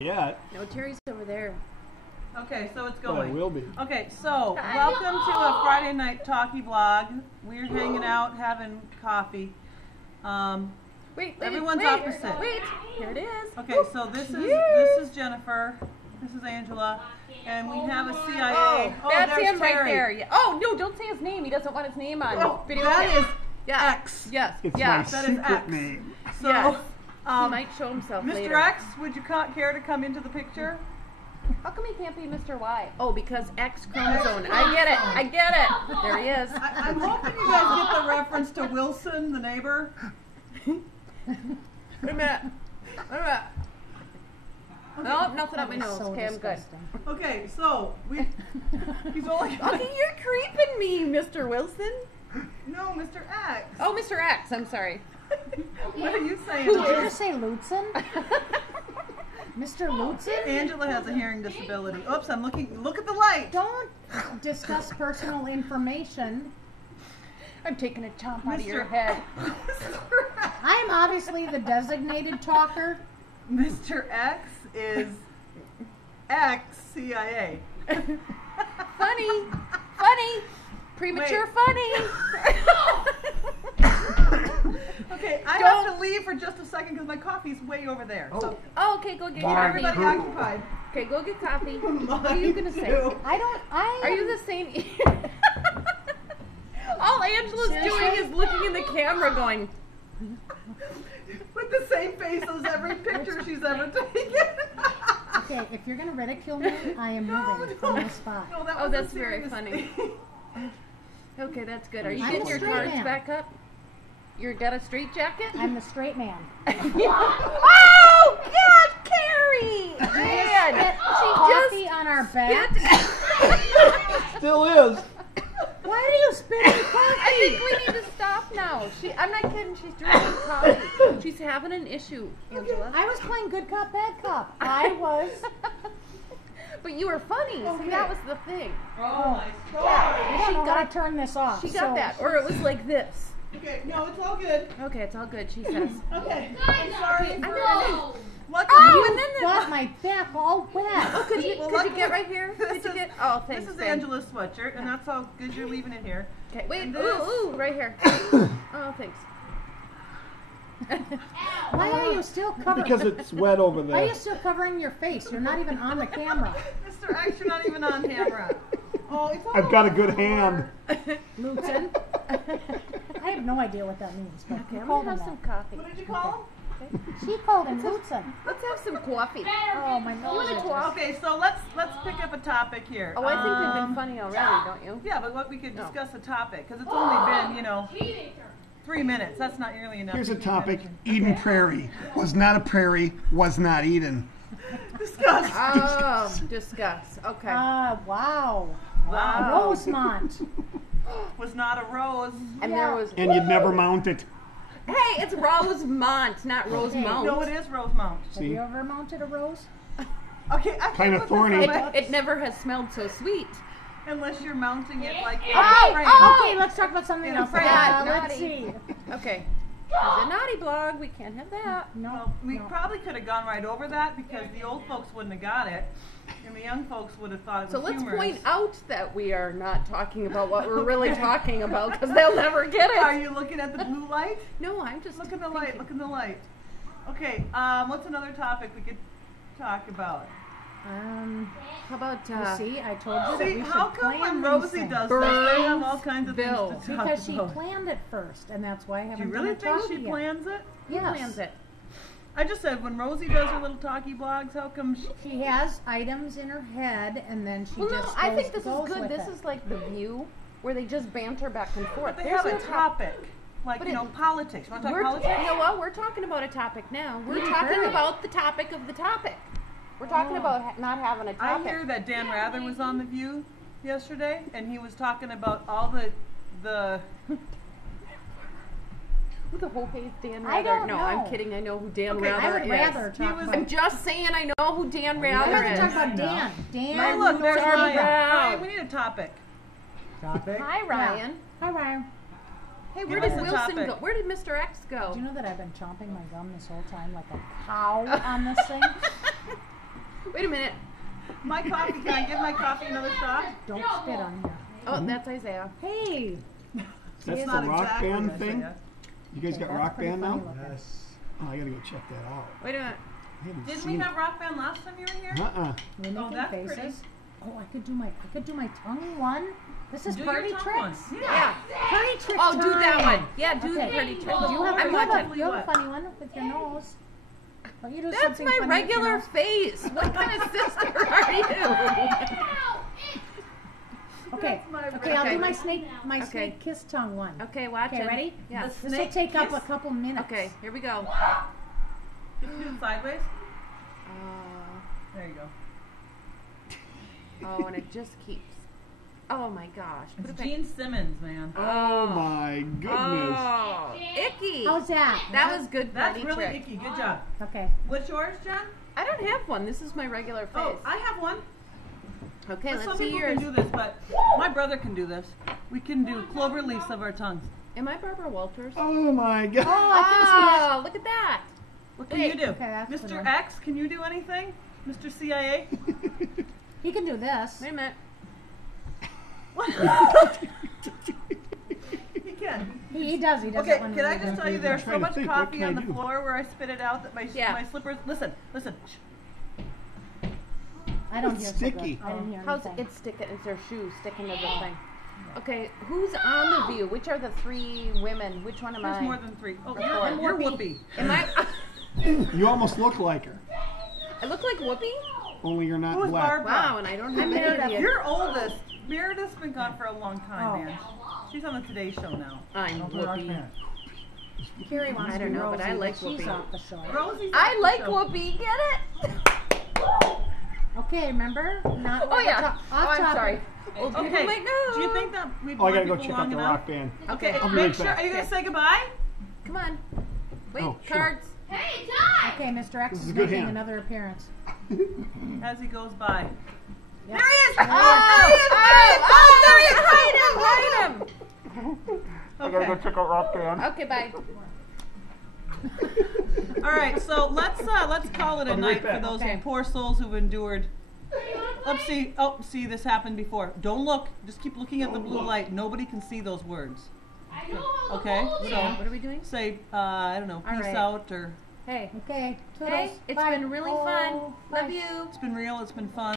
Yeah. No, Terry's over there. Okay, so it's Well, going. it will be. Okay, so welcome to a Friday night talkie vlog. We're hanging out, having coffee. Wait, Everyone's wait, opposite. Wait, here it is. Okay, so this is Jennifer. This is Angela, and we have a CIA. Oh, that's there's him right Terry. there. Yeah. Oh no, don't say his name. He doesn't want his name on Oh, video. that is yeah. X. Yes. It's yes. my That is secret X. name. So, Yes. He might show himself Mr. later. X, would you care to come into the picture? How come he can't be Mr. Y? Oh, because X chromosome. I get it. I get it. There he is. I'm hoping you guys get the reference to Wilson, the neighbor. Wait a minute. Wait a minute. No, nothing up my nose. So Okay, I'm good. disgusting. Okay, so he's only. Okay, you're creeping me, Mr. Wilson. No, Mr. X. Oh, Mr. X. I'm sorry. What are you saying? Did you just say Lutzen? Mr. Lutzen? Angela has a hearing disability. Oops, I'm looking. Look at the light. Don't discuss personal information. I'm taking a chomp out of your Mr. head. I am obviously the designated talker. Mr. X is ex-CIA. Funny. Funny. Premature funny. Okay, I have to leave for just a second because my coffee's way over there. So Oh, okay, go get keep coffee. everybody occupied. Okay, go get coffee. What are you gonna say? Are you the same? All Angela's doing is looking in the camera going, With the same face as every picture she's ever taken. Okay, if you're going to ridicule me, I am moving from this spot. No, that oh, was a that's very serious funny. thing. Okay, that's good. Are you I'm getting a your straight cards man. back up? You got a straight jacket? I'm the straight man. Oh, God, Carrie! Man, Coffee on our back. Still is. Why are you spitting coffee? I think we need to stop now. I'm not kidding. She's drinking coffee. She's having an issue, Angela. I was playing good cop, bad cop. I was. But you were funny. See, that was the thing. Oh my I God. don't know how got- to turn this off. She got that. Or it was like this. Okay, no, it's all good. Okay, it's all good, she says. Okay, I'm sorry. No. Lucky Oh, you. and then Got my back all wet. could you, Well, could you luckily- get right here? Could you get? Oh, thanks. This is babe. Angela's sweatshirt, and that's all good. You're leaving it here. Okay, wait. And Ooh, this- ooh, right here. Oh, thanks. Why are you still covering? Because it's wet over Why are you there. still covering your face? You're not even on the camera. Mr. X, you're not even on camera. Oh, it's all I've got a over good the floor. hand. Lutzen. I have no idea what that means, but Okay, you I'm called gonna him have some that. coffee. What did you call She called him Lutzen. Let's have some coffee. Oh, my You nose wanna itches. talk? Okay, so let's pick up a topic here. Oh, I think we've been funny already, don't you? Yeah, but what we could No. discuss a topic because it's only been 3 minutes. That's not nearly enough. Here's a to keep topic. it. Eden Prairie. Was not a prairie. Was not Eden. Discuss. Oh, discuss. Okay. Ah, wow. Wow. Rosemont. Was not a rose. And there was. And you'd never mount it. Hey, it's Rosemont, not Rosemount. No, it is Rosemount. Have See? you ever mounted a rose? Okay, I Kinda can't put this thorny. on my- It never has smelled so sweet. unless you're mounting it like in Oh, a frame. oh. Okay, let's talk about something In a else. frame. Yeah, Let's naughty. see. Okay. It's a naughty blog. We can't have that. No, Well, we no. probably could have gone right over that because the old folks wouldn't have got it, and the young folks would have thought it was So let's humorous. point out that we are not talking about what we're really talking about because they'll never get Are it. you looking at the blue light? No, I'm just Look at the light. thinking. Look at the light. Okay. What's another topic we could talk about? How about You see, I told you that See, we how should come plan when these Rosie things. does this, they have all kinds of Burnsville. things to talk Because she about? planned it first, and that's why I Do haven't you done really a think talkie she yet. plans it? Who Yes. plans it? I just said when Rosie does her little talkie blogs, how come she? She has items in her head, and then she Well, no, just I goes, think this is goes good. with This it. is like The View, where they just banter back and forth. But they There's have a no topic, like But you it- know, politics. You want to talk We're, politics? you know what? We're talking about a topic now. We're Yeah, talking great. about the topic of the topic. We're talking Oh. about not having a I topic. hear that Dan Rather was on The View yesterday, and he was talking about all the. Who the whole is Dan I Rather? don't No, know. I'm kidding. I know who Dan Okay, I I Rather would is. rather He talk was- about. I'm just saying I know who Dan I'd Rather rather is. talk about Dan. Dan. Oh, look, there's Charlie Ryan. Brown. Ryan, we need a topic. Topic? Hi, Ryan. Hi, Ryan. Hey, where Give did us a Wilson topic. go? Where did Mr. X go? Do you know that I've been chomping my gum this whole time like a cow on this thing? Wait a minute. My coffee. Can I give my coffee another shot? Don't spit on here. Oh, that's Isaiah. Hey. That's It's the not rock exactly band what I thing? said. You guys Okay, got that's rock pretty band funny now? looking. Yes. Oh, I gotta go check that out. Wait a minute. I haven't Didn't we seen have rock band last time you were here? Uh-uh. We're making that's faces. pretty. Oh, I could do my tongue one. This is Do your party tongue tricks. one. Yeah. Party trick Oh, do that time. one. Yeah, do the Okay. pretty trick. Do you have, I'm you have, watching. a, you have a funny one with your nose? Don't you do That's something my funny with your regular nose? face. What kind of sister are you? Okay. That's my Okay, I'll do my Okay. snake kiss tongue one. Okay, watch it. Okay, ready? Yeah. The This will snake take up kiss? a couple minutes. Okay, here we go. Can you do it sideways? There you go. Oh, and it just keeps. Oh my gosh. Put It's it back. Gene Simmons, man. Oh my goodness. Oh, icky. How's that? That was good That's party really trick. icky. Good job. Okay. What's yours, Jen? I don't have one. This is my regular face. Oh, I have one. Okay, But let's some see people yours. can do this, but my brother can do this. We can do clover leaves of our tongues. Am I Barbara Walters? Oh my god. Oh, look at that. What can Hey. you do? Okay, that's a good Mr. one. X, can you do anything? Mr. CIA? He can do this. Wait a minute. He can. He does. He does Okay, it when can I we just do tell you it. there's trying so to much think, what coffee can I on the do? floor where I spit it out that my Yeah. slippers. Listen. Shh. I don't It's hear sticky. So good. I didn't hear How's anything. it sticking? Is their shoe sticking to the thing? Okay, who's on the View? Which are the three women? Which one am There's I? more than 3. Oh, four. you're Whoopi. Am I? You almost look like her. I look like Whoopi? Only you're not Who's black. Barbara? Wow, and I don't have Meredith, any. you're oldest. Meredith's been gone for a long time, Oh. man. She's on the Today Show now. I'm Don't play rock Whoopi. band. Carrie wants I to don't be know, but I Rosie, like she's Whoopi. off the show. Rosie's I on like the show. Whoopi. Get it? Okay, remember? Not Oh yeah. off Oh, I'm topic. sorry. Old people Okay. might know. Do you think that we've Oh, I gotta bored go people check out long the enough? rock band. Okay. I'll be Make right sure. back. Are you gonna Okay. say goodbye? Come on. Wait, Oh, sure. cards. Okay, Mr. X This is is a good making hand. another appearance. As he goes by. Yep. There he is! Oh, there he is. Hide him. Okay. check out rock band. Okay, bye. All right. So let's call it a I'll be right night for back. those Okay. poor souls who've endured. Let's see. Oh, see, this happened before. Don't look. Just keep looking at the blue light. Nobody can see those words. Okay. So What are we doing? say I don't know. All Peace right. out or Hey. Okay, toodles. Hey, it's Bye. been really Oh, fun. bye. Love you. it's been real. It's been fun.